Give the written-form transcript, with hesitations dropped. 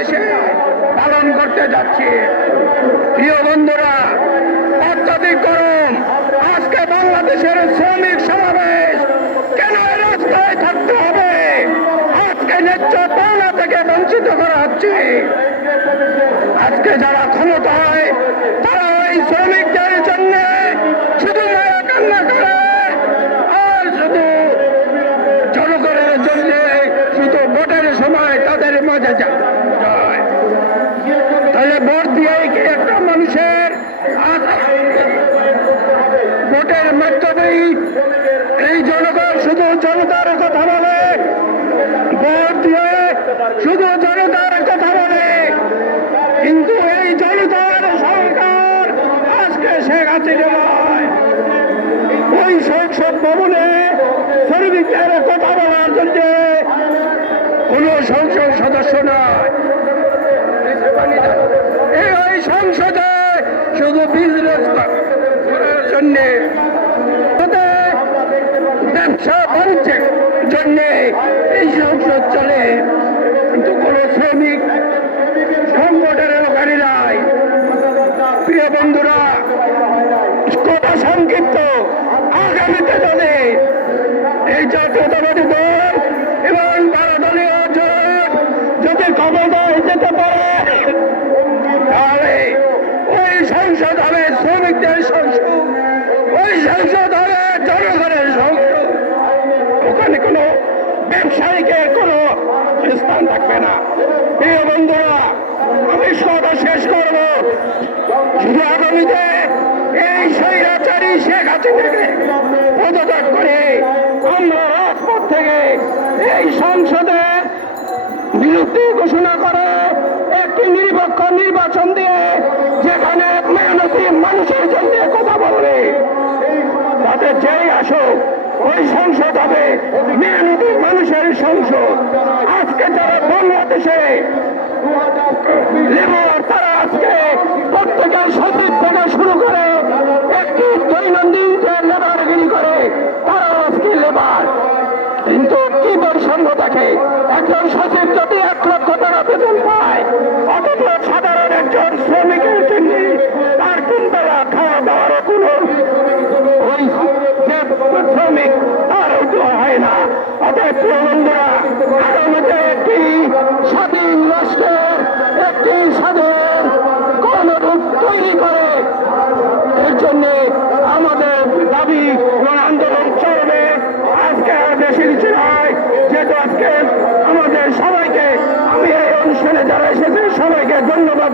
বাংলাদেশে পালন করতে যাচ্ছি। প্রিয় বন্ধুরা, অত্যাধিক গরম, আজকে বাংলাদেশের শ্রমিক সমাবেশ, কেন রাস্তায় থাকতে হবে? আজকে ন্যায্য পাওনা থেকে বঞ্চিত করা হচ্ছে। আজকে যারা ক্ষমতায়, তারা ওই শ্রমিকদের জন্য শুধু কান্না করে, আর শুধু জনগণের জন্য শুধু ভোটের সময় তাদের মাঝে যায়। তাহলে ভোট দিয়ে কি একটা মানুষের ভোটের মাধ্যমেই এই জনগণ শুধু জনতার কথা বলে, ভোট দিয়ে শুধু জনতার কথা বলে, কিন্তু এই জনতার সরকার আজকে শেখ হাসিনা নয়, ওই সংসদ ভবনে শ্রমিকদের কথা বলার জন্য কোন সংসদ সদস্য নয়। এই সংসদে শুধু বিজনেস করার জন্য, ব্যবসা বাণিজ্যের জন্য এই সংসদ চলে, কিন্তু কোন শ্রমিক সংগঠনের ওখানে নাই। প্রিয় বন্ধুরা, কথা সংক্ষিপ্ত, আগামীতে যদি এই জাতীয়তাবাদী দল এবং 12 দলীয় জোট যদি ক্ষমতায় যেতে পারে, তাহলে ওই সংসদ হবে শ্রমিকদের সংসদ, ওই সংসদ হবে জনগণের সংসদ। ওখানে কোনো ব্যবসায়ীকে কোনো স্থান থাকবে না। প্রিয় বন্ধুরা, আমি কথা শেষ করব, শুধু আগামীতে এই স্বৈরাচারী শেখ হাসিনাকে পদত্যাগ করে আমরা রাজপথ থেকে এই সংসদে বিলুপ্তি ঘোষণা করে একটি নিরপেক্ষ নির্বাচন দিয়ে, যেখানে মেহনতি মানুষের জন্য কথা বলবে, তাদের যেই আসুক ওই সংসদ হবে মেহনতি মানুষের সংসদ। আজকে যারা বাংলাদেশে লেবার, তারা আজকে প্রত্যেকের সচিব থেকে শুরু করে একটি দৈনন্দিন যে লেবারগিরি করে, তারা আজকে লেবার। কিন্তু কি বৈষম্য থাকে? একজন সচিব যদি 1 লক্ষ টাকা বেতন পায়, অথচ সাধারণ একজন শ্রমিকের জন্য তার 3 বেলা খাওয়া দাওয়ারও কোনো ওই যে শ্রমিক তার হয় না। অতএব প্রিয় বন্ধুরা, আগামীতে একটি স্বাধীন রাষ্ট্রের একটি স্বাধীন কর্মরূপ তৈরি করে, এর জন্য আমাদের দাবি এবং আন্দোলন চলবে। আজকে আর বেশি কিছু নয়, যেহেতু আজকে আমাদের সবাইকে, আমি এই অনুষ্ঠানে যারা এসেছে সবাইকে ধন্যবাদ।